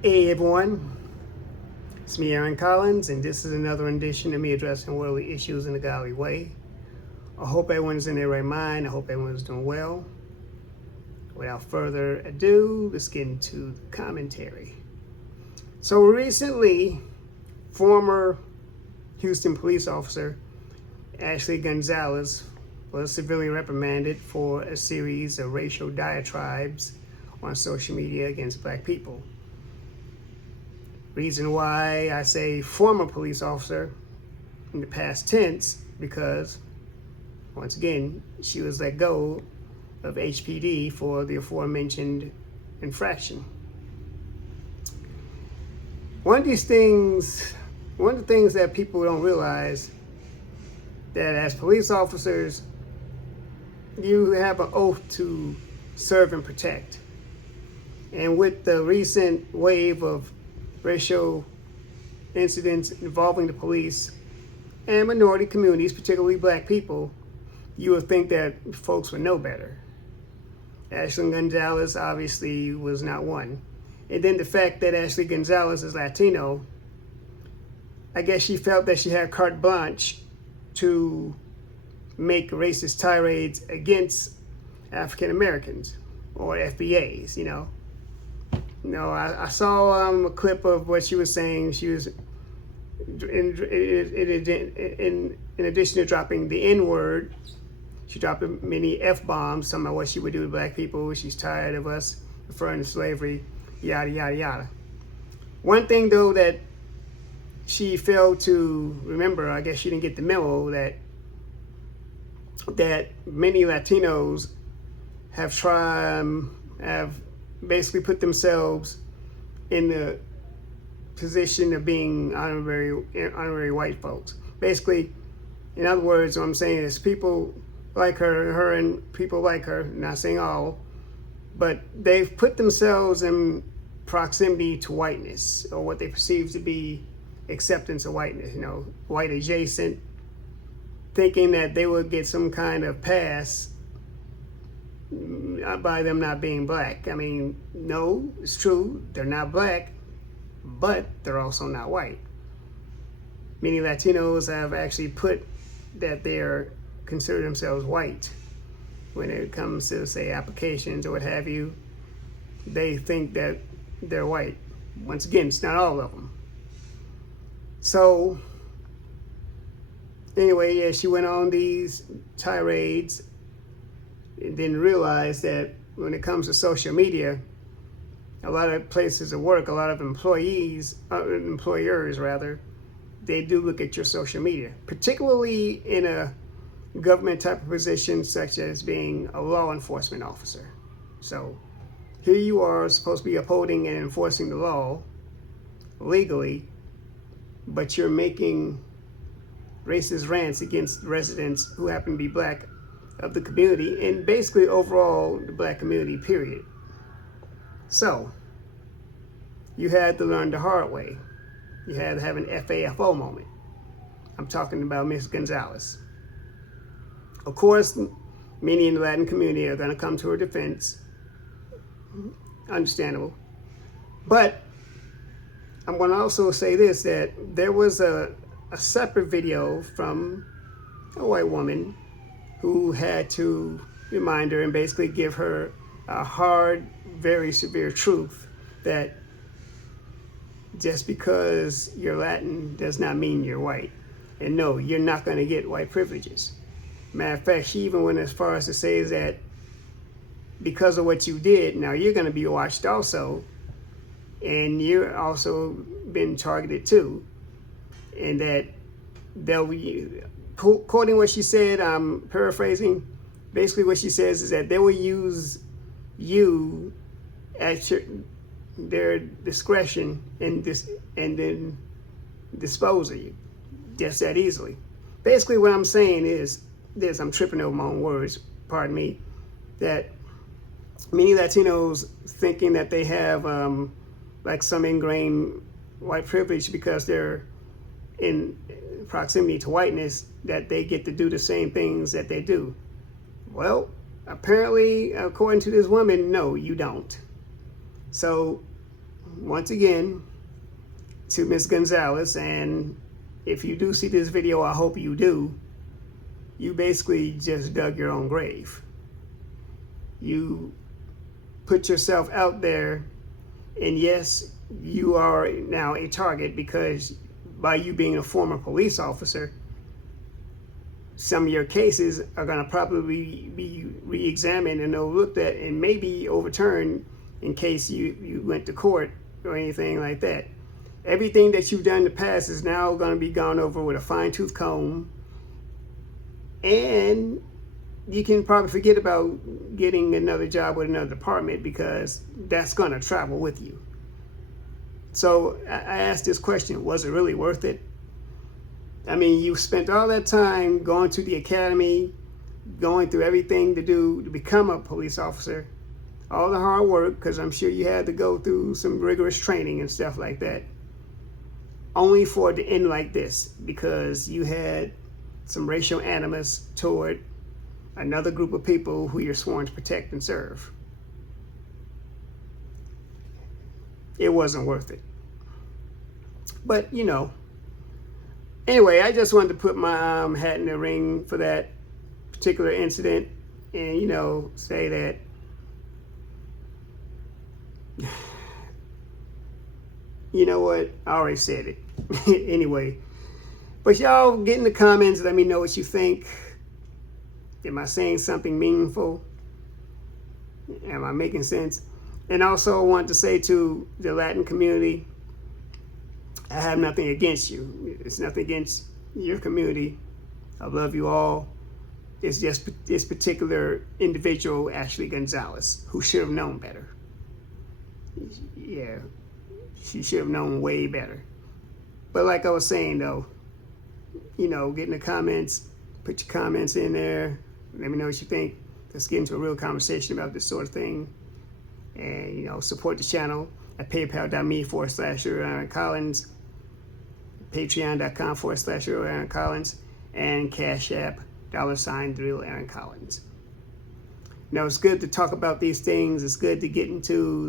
Hey everyone, it's me Aaron Collins, and this is another edition of me addressing worldly issues in a godly way. I hope everyone's in their right mind. I hope everyone's doing well. Without further ado, let's get into the commentary. So recently, former Houston police officer Ashley Gonzalez was severely reprimanded for a series of racial diatribes on social media against black people. Reason why I say former police officer in the past tense, because once again, she was let go of HPD for the aforementioned infraction. One of the things that people don't realize, that as police officers, you have an oath to serve and protect. And with the recent wave of racial incidents involving the police and minority communities, particularly black people, you would think that folks would know better. Ashley Gonzalez obviously was not one. And then the fact that Ashley Gonzalez is Latino, I guess she felt that she had carte blanche to make racist tirades against African Americans or FBAs, No, I saw a clip of what she was saying. She was, in addition to dropping the N-word, she dropped many F-bombs, talking about what she would do to black people. She's tired of us referring to slavery, yada, yada, yada. One thing, though, that she failed to remember, I guess she didn't get the memo, that many Latinos have basically put themselves in the position of being honorary white folks. Basically, in other words, what I'm saying is people like her and people like her, not saying all, but they've put themselves in proximity to whiteness, or what they perceive to be acceptance of whiteness, white adjacent, thinking that they would get some kind of pass by them not being black. I mean, no, it's true, they're not black, but they're also not white. Many Latinos have actually put that they're consider themselves white when it comes to, say, applications or what have you. They think that they're white. Once again, it's not all of them. So anyway, yeah, she went on these tirades and then realized that when it comes to social media, a lot of places of work, a lot of employers rather, they do look at your social media, particularly in a government type of position, such as being a law enforcement officer. So here you are supposed to be upholding and enforcing the law legally, but you're making racist rants against residents who happen to be black of the community, and basically overall the black community, period. So you had to learn the hard way. You had to have an FAFO moment. I'm talking about Miss Gonzalez. Of course, many in the Latin community are going to come to her defense. Understandable. But I'm going to also say this, that there was a separate video from a white woman who had to remind her and basically give her a hard, very severe truth that just because you're Latin does not mean you're white. And no, you're not going to get white privileges. Matter of fact, she even went as far as to say is that because of what you did, now you're going to be watched also, and you're also been targeted too, and that they'll be, quoting what she said, I'm paraphrasing, basically what she says is that they will use you at their discretion and then dispose of you just that easily. Basically what I'm saying is this, I'm tripping over my own words, pardon me, that many Latinos thinking that they have like some ingrained white privilege because they're in proximity to whiteness, that they get to do the same things that they do. Well, apparently, according to this woman, no, you don't. So once again, to Miss Gonzalez, and if you do see this video, I hope you do, you basically just dug your own grave. You put yourself out there, and yes, you are now a target because by you being a former police officer, some of your cases are going to probably be re-examined and looked at and maybe overturned in case you went to court or anything like that. Everything that you've done in the past is now going to be gone over with a fine-tooth comb, and you can probably forget about getting another job with another department because that's going to travel with you. So I asked this question, was it really worth it? I mean, you spent all that time going to the academy, going through everything to do to become a police officer, all the hard work, because I'm sure you had to go through some rigorous training and stuff like that, only for it to end like this because you had some racial animus toward another group of people who you're sworn to protect and serve. It wasn't worth it. But, you know, anyway, I just wanted to put my hat in the ring for that particular incident and, you know, say that you know what? I already said it. Anyway, but y'all get in the comments. Let me know what you think. Am I saying something meaningful? Am I making sense? And also I want to say to the Latin community, I have nothing against you. It's nothing against your community. I love you all. It's just this particular individual, Ashley Gonzalez, who should have known better. Yeah, she should have known way better. But like I was saying though, you know, get in the comments, put your comments in there. Let me know what you think. Let's get into a real conversation about this sort of thing. And, you know, support the channel at paypal.me/Aaron Collins, patreon.com/Aaron Collins, and Cash App $the Aaron Collins. You know, it's good to talk about these things. It's good to get into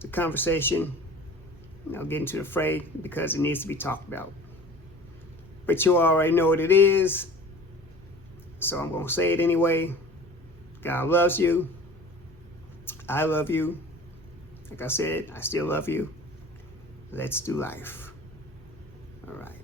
the conversation, you know, get into the fray because it needs to be talked about. But you already know what it is, so I'm going to say it anyway. God loves you. I love you. Like I said, I still love you. Let's do life. All right.